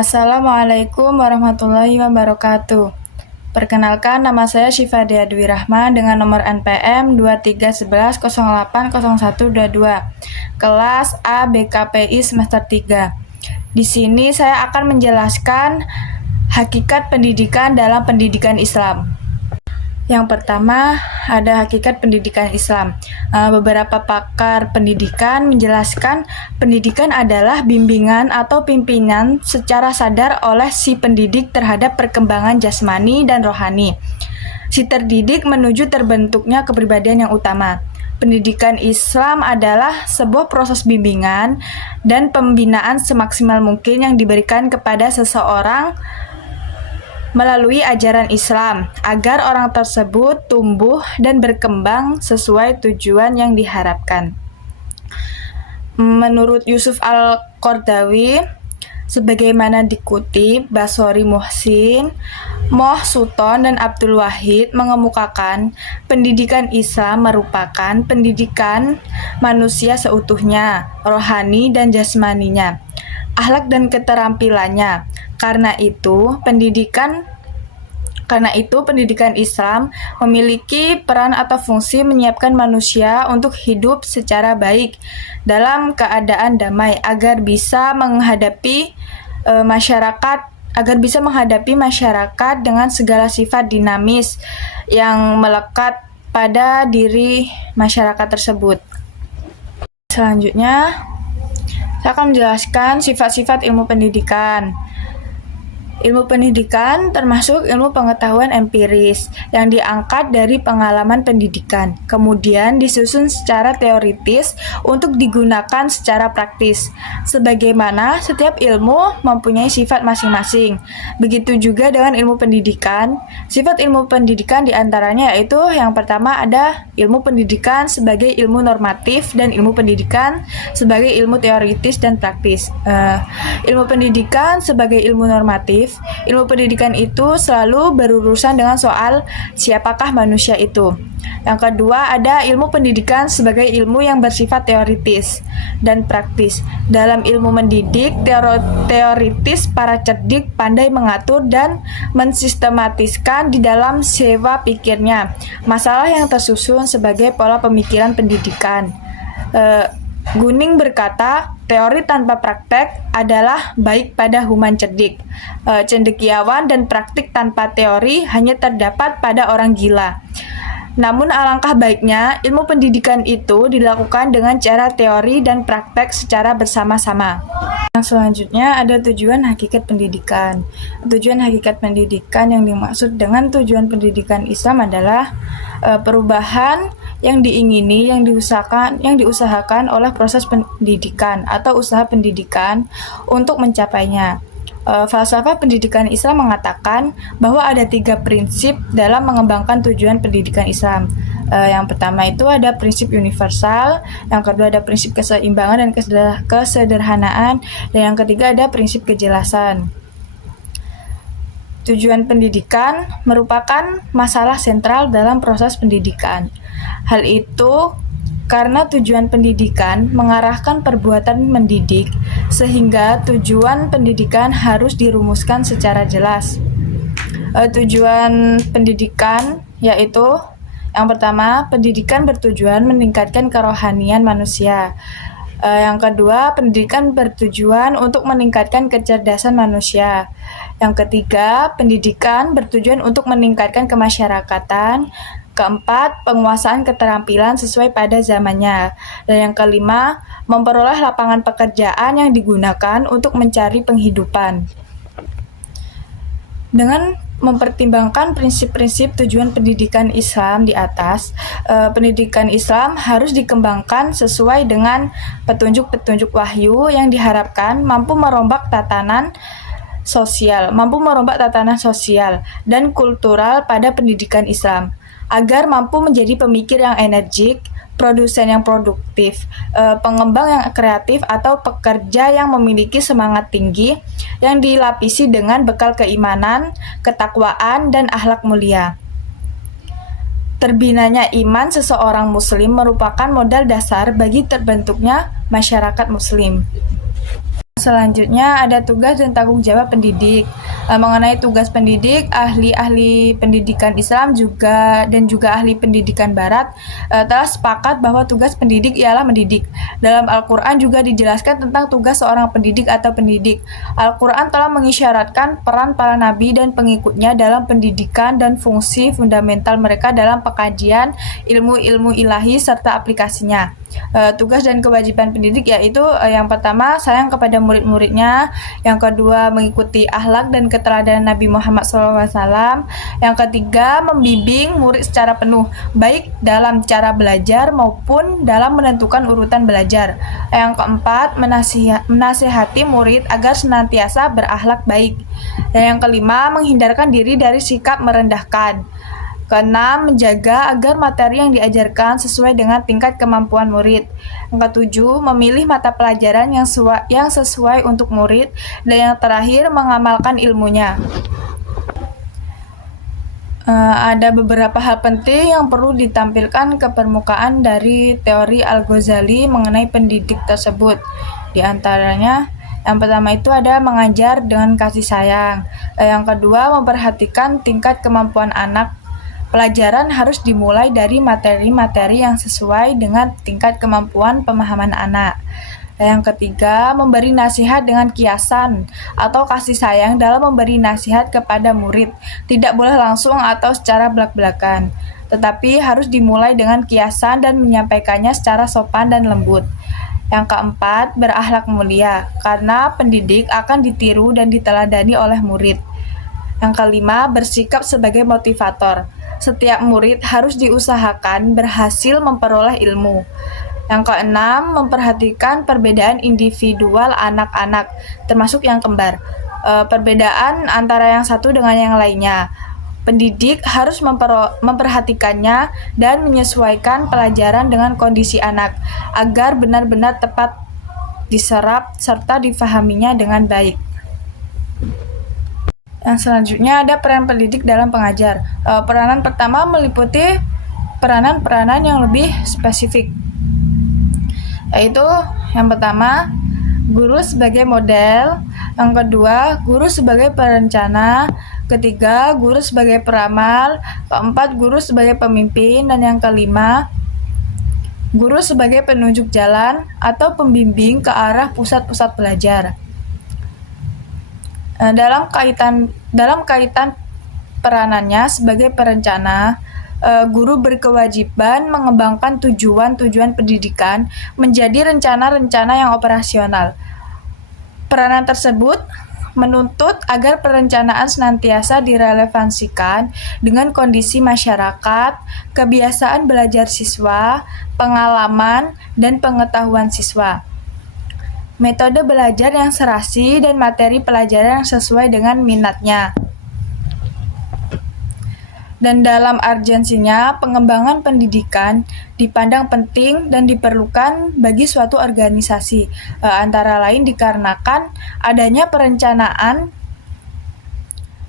Assalamualaikum warahmatullahi wabarakatuh. Perkenalkan, nama saya Syifa Dea Dwi Rahma dengan nomor NPM 2311080122, kelas A BKPI semester 3. Di sini saya akan menjelaskan hakikat pendidikan dalam pendidikan Islam. Yang pertama, ada hakikat pendidikan Islam. Beberapa pakar pendidikan menjelaskan pendidikan adalah bimbingan atau pimpinan secara sadar oleh si pendidik terhadap perkembangan jasmani dan rohani si terdidik menuju terbentuknya kepribadian yang utama. Pendidikan Islam adalah sebuah proses bimbingan dan pembinaan semaksimal mungkin yang diberikan kepada seseorang melalui ajaran Islam agar orang tersebut tumbuh dan berkembang sesuai tujuan yang diharapkan. Menurut Yusuf Al-Qaradawi, sebagaimana dikutip, Basori Muhsin, Moh Suton, dan Abdul Wahid mengemukakan pendidikan Islam merupakan pendidikan manusia seutuhnya, rohani dan jasmaninya, akhlak dan keterampilannya. Karena itu, pendidikan Islam memiliki peran atau fungsi menyiapkan manusia untuk hidup secara baik dalam keadaan damai agar bisa menghadapi masyarakat dengan segala sifat dinamis yang melekat pada diri masyarakat tersebut. Selanjutnya, saya akan menjelaskan sifat-sifat ilmu pendidikan. Ilmu pendidikan termasuk ilmu pengetahuan empiris yang diangkat dari pengalaman pendidikan, kemudian disusun secara teoritis untuk digunakan secara praktis. Sebagaimana setiap ilmu mempunyai sifat masing-masing, begitu juga dengan ilmu pendidikan. Sifat ilmu pendidikan diantaranya yaitu yang pertama ada ilmu pendidikan sebagai ilmu normatif dan ilmu pendidikan sebagai ilmu teoritis dan praktis. Ilmu pendidikan sebagai ilmu normatif, ilmu pendidikan itu selalu berurusan dengan soal siapakah manusia itu. Yang kedua ada ilmu pendidikan sebagai ilmu yang bersifat teoritis dan praktis. Dalam ilmu mendidik, teoritis para cerdik pandai mengatur dan mensistematiskan di dalam sewa pikirnya masalah yang tersusun sebagai pola pemikiran pendidikan. Gunning berkata, teori tanpa praktek adalah baik pada human cerdik. Cendekiawan dan praktik tanpa teori hanya terdapat pada orang gila. Namun alangkah baiknya ilmu pendidikan itu dilakukan dengan cara teori dan praktek secara bersama-sama. Yang selanjutnya ada tujuan hakikat pendidikan. Tujuan hakikat pendidikan yang dimaksud dengan tujuan pendidikan Islam adalah perubahan yang diingini, yang diusahakan oleh proses pendidikan atau usaha pendidikan untuk mencapainya. Falsafah pendidikan Islam mengatakan bahwa ada 3 prinsip dalam mengembangkan tujuan pendidikan Islam. Yang pertama itu ada prinsip universal, yang kedua ada prinsip keseimbangan dan kesederhanaan, dan yang ketiga ada prinsip kejelasan. Tujuan pendidikan merupakan masalah sentral dalam proses pendidikan. Hal itu karena tujuan pendidikan mengarahkan perbuatan mendidik, sehingga tujuan pendidikan harus dirumuskan secara jelas. Tujuan pendidikan yaitu yang pertama, pendidikan bertujuan meningkatkan kerohanian manusia. Yang kedua, pendidikan bertujuan untuk meningkatkan kecerdasan manusia. Yang ketiga, pendidikan bertujuan untuk meningkatkan kemasyarakatan. Keempat, penguasaan keterampilan sesuai pada zamannya. Dan yang kelima, memperoleh lapangan pekerjaan yang digunakan untuk mencari penghidupan. Dengan mempertimbangkan prinsip-prinsip tujuan pendidikan Islam di atas, pendidikan Islam harus dikembangkan sesuai dengan petunjuk-petunjuk wahyu yang diharapkan mampu merombak tatanan sosial dan kultural pada pendidikan Islam, agar mampu menjadi pemikir yang energik, produsen yang produktif, pengembang yang kreatif, atau pekerja yang memiliki semangat tinggi yang dilapisi dengan bekal keimanan, ketakwaan, dan akhlak mulia. Terbinanya iman seseorang muslim merupakan modal dasar bagi terbentuknya masyarakat muslim. Selanjutnya ada tugas dan tanggung jawab pendidik. Mengenai tugas pendidik, ahli-ahli pendidikan Islam dan juga ahli pendidikan Barat telah sepakat bahwa tugas pendidik ialah mendidik. Dalam Al-Quran juga dijelaskan tentang tugas seorang pendidik atau pendidik. Al-Quran telah mengisyaratkan peran para nabi dan pengikutnya dalam pendidikan dan fungsi fundamental mereka dalam pengkajian ilmu-ilmu ilahi serta aplikasinya. Tugas dan kewajiban pendidik yaitu yang pertama sayang kepada murid-muridnya, yang kedua mengikuti akhlak dan keteladanan Nabi Muhammad SAW, yang ketiga membimbing murid secara penuh baik dalam cara belajar maupun dalam menentukan urutan belajar, yang keempat menasihati murid agar senantiasa berakhlak baik, dan yang kelima menghindarkan diri dari sikap merendahkan. Keenam, menjaga agar materi yang diajarkan sesuai dengan tingkat kemampuan murid. Yang ketujuh, memilih mata pelajaran yang sesuai untuk murid. Dan yang terakhir, mengamalkan ilmunya. Ada beberapa hal penting yang perlu ditampilkan ke permukaan dari teori Al-Ghazali mengenai pendidik tersebut. Di antaranya, yang pertama itu ada mengajar dengan kasih sayang. Yang kedua, memperhatikan tingkat kemampuan anak. Pelajaran harus dimulai dari materi-materi yang sesuai dengan tingkat kemampuan pemahaman anak. Yang ketiga, memberi nasihat dengan kiasan atau kasih sayang dalam memberi nasihat kepada murid. Tidak boleh langsung atau secara belak-belakan, tetapi harus dimulai dengan kiasan dan menyampaikannya secara sopan dan lembut. Yang keempat, berakhlak mulia, karena pendidik akan ditiru dan diteladani oleh murid. Yang kelima, bersikap sebagai motivator. Setiap murid harus diusahakan berhasil memperoleh ilmu. Yang keenam, memperhatikan perbedaan individual anak-anak, termasuk yang kembar. Perbedaan antara yang satu dengan yang lainnya. Pendidik harus memperhatikannya dan menyesuaikan pelajaran dengan kondisi anak, agar benar-benar tepat diserap serta difahaminya dengan baik. Yang selanjutnya ada peran pendidik dalam pengajar. Peranan pertama meliputi peranan-peranan yang lebih spesifik, yaitu yang pertama guru sebagai model, yang kedua guru sebagai perencana, ketiga guru sebagai peramal, keempat guru sebagai pemimpin, dan yang kelima guru sebagai penunjuk jalan atau pembimbing ke arah pusat-pusat belajar. Dalam kaitan peranannya sebagai perencana, guru berkewajiban mengembangkan tujuan-tujuan pendidikan menjadi rencana-rencana yang operasional. Peranan tersebut menuntut agar perencanaan senantiasa direlevansikan dengan kondisi masyarakat, kebiasaan belajar siswa, pengalaman, dan pengetahuan siswa. Metode belajar yang serasi dan materi pelajaran yang sesuai dengan minatnya. Dan dalam urgensinya, pengembangan pendidikan dipandang penting dan diperlukan bagi suatu organisasi, antara lain dikarenakan adanya perencanaan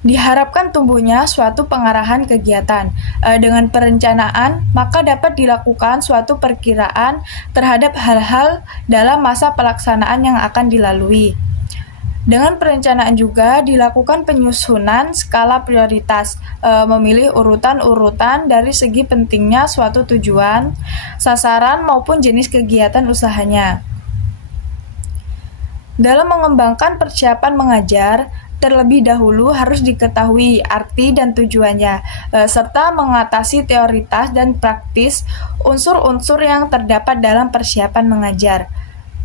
diharapkan tumbuhnya suatu pengarahan kegiatan. Dengan perencanaan, maka dapat dilakukan suatu perkiraan terhadap hal-hal dalam masa pelaksanaan yang akan dilalui. Dengan perencanaan juga dilakukan penyusunan skala prioritas, memilih urutan-urutan dari segi pentingnya suatu tujuan, sasaran maupun jenis kegiatan usahanya. Dalam mengembangkan persiapan mengajar, terlebih dahulu harus diketahui arti dan tujuannya, serta mengatasi teoritas dan praktis unsur-unsur yang terdapat dalam persiapan mengajar.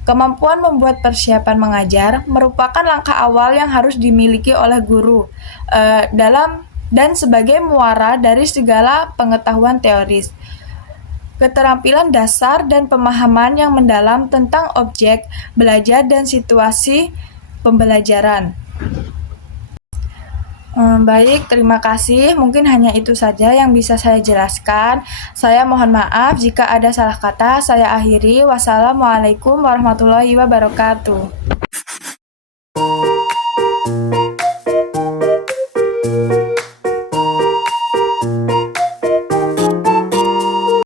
Kemampuan membuat persiapan mengajar merupakan langkah awal yang harus dimiliki oleh guru dan sebagai muara dari segala pengetahuan teoris. Keterampilan dasar dan pemahaman yang mendalam tentang objek belajar dan situasi pembelajaran. Baik, terima kasih. Mungkin hanya itu saja yang bisa saya jelaskan. Saya mohon maaf jika ada salah kata. Saya akhiri. Wassalamualaikum warahmatullahi wabarakatuh.